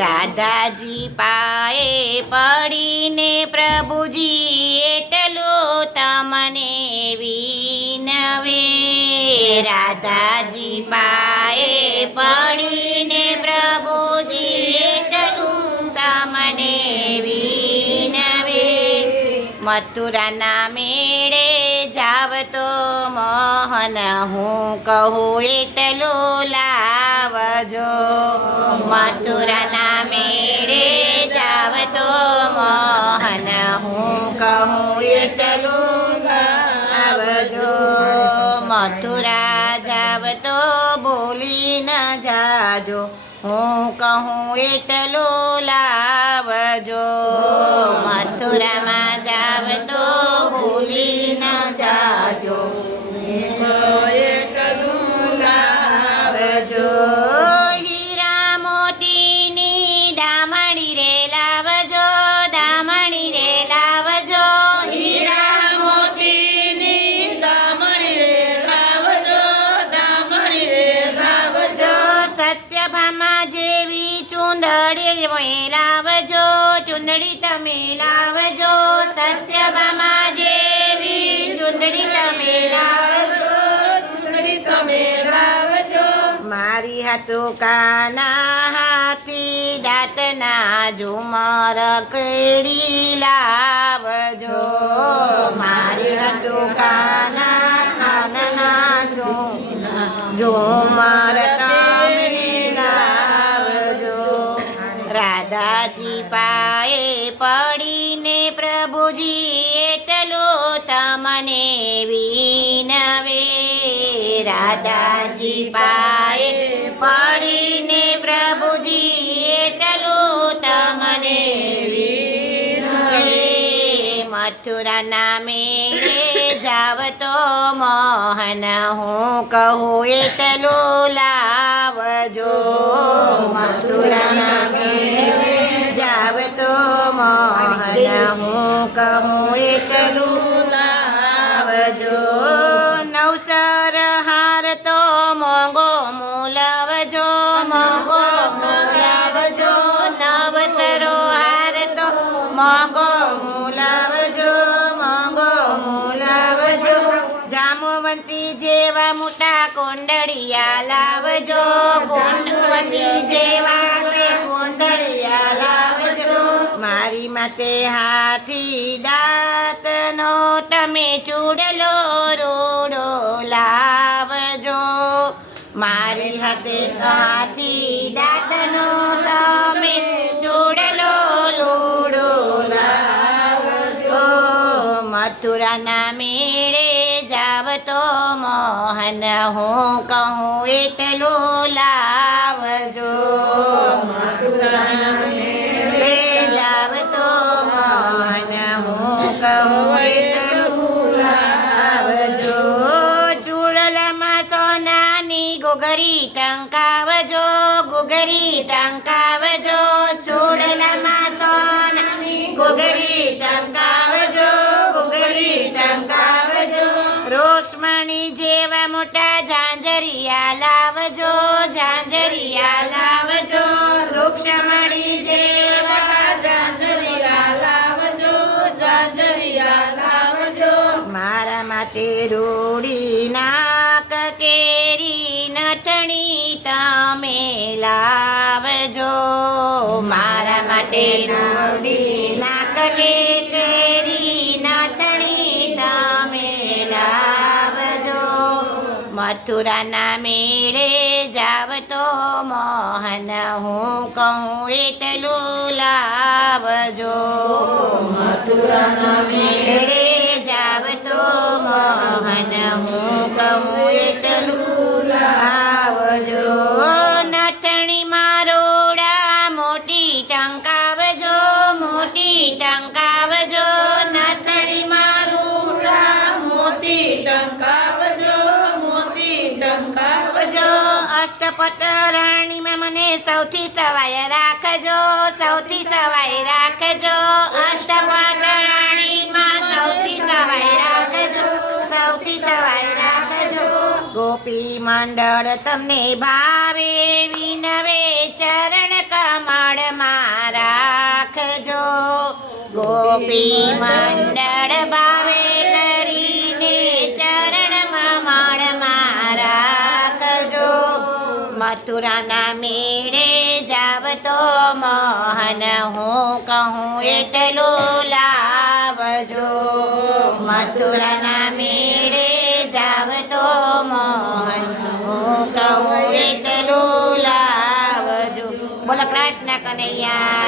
રાધાજી પાએ પડીને પ્રભુજી એટલું તમને વિનવે. રાધાજી પાએ પડીને પ્રભુજી એટલું તમને વિનવે. મથુરાના મેળે જાવ તો મોહન હું કહું એટલું લાવજો. મથુરાના મેળે જાવ તો મોહન હું કહું એટલું લાવજો. મથુરા જાવ તો ભૂલી ન જાજો, હું કહું એટલું લાવજો. મથુરામાં જાવ તો ભૂલી ન જાજો, એટલું લાવજો. હીરા મોતીની દામણી રે લાવજો, દામણી રે લાવજો. હીરા મોતીની દામણી રે લાવજો, દામણી રે લાવજો. સત્યભામા જેવી ચૂંદડી લાવજો, ચૂંદડી તમે લાવજો. સત્યભામા જેવી ચૂંદડી તમે લાવજો, સુંદરી તમે લાવજો. મારી હાથો કાના હાથી દાંતના ઝુમર કેડી લાવજો. મારી હાથો કાના સાનના ઝુમર તમે લાવજો. રાધાજી પાએ પડીને પ્રભુજી એટલું તમને વિનવે. રાધાજી પાએ પડીને પ્રભુજી એટલું તમને વિનવે. મથુરાના મેળે જાવ તો મોહન હું કહું એટલું લાવજો. મથુરાના મેળે જાવ તો મોહન હું કહું એટલું લાવજો. નવસર હાર તો મોંઘો મૂલાવજો, મોંઘો મૂલાવજો. નવસરો હાર તો મોંઘો મૂલાવજો, મોંઘો મૂલાવજો. જામવંતી જેવા મોટા કોંડળિયા લાવજો, કોંડવંતી જેવા કોંડળિયા લાવજો. મારી માતે હાથી દાંતનો તમે ચૂડલો રોડો લાવજો. મારી હાથે હાથી દાંતનો તમે ચૂડલો લોડો લાવજો. મથુરાના મેળે જાવ તો મોહન હું કહું એટલું લાવજો. મથુરાના મેળે જાવ તો મોહન હું કહું એટલું લાવજો. ચૂડલામાં સોનાની ગોગરી ટંકાવજો, ગોગરી ટંકાવજો. ચૂડલામાં સોનાની ગોગરી ટંકાવજો, ગોગરી ટંકાવજો. રોક્ષ્મણી જેવા મોટા ઝાંઝરિયા લાવજો, ઝાંઝરિયા લાવજો. રૂક્ષ્મણી જેવા ઝાંઝરિયા લાવજો, ઝાંઝરિયા લાવજો. મારા માટે રૂડી નાક કેરી નથણી તમે લાવજો. મારા માટે રૂડી નાક કેરી નથણી તમે લાવજો. મથુરાના મેળે જાવ તો મોહન હું કહું એટલું લાવજો. મથુરાના મેળે જાવ તો મોહન હું કહું એટલું લાવજો. નથણી મારોડા મોટી ટંકાવજો, મોટી ટંકાવજો. નથણી મારોડા મોતી ટંકાવજો, મોતી ટંકાવજો. અષ્ટપતરાણીમાં મને સૌથી સવાય રાખજો, સૌથી સવાય રાખજો. અષ્ટપતરાણીમાં સૌથી સવાય રાખજો, સૌથી સવાય રાખજો. ગોપી મંડળ તમને ભાવે વિનવે ચરણ કમળમાં રાખજો ગોપી મંડળ ભાવે કરીને ચરણમાં માળમાં રાખજો મથુરાના મેળે જાવ તો મોહન હું કહું એટલું લાવજો મથુરાના મેળે જાવ તો મોહન હું કહું એટલું લાવજો બોલો કૃષ્ણ કનૈયા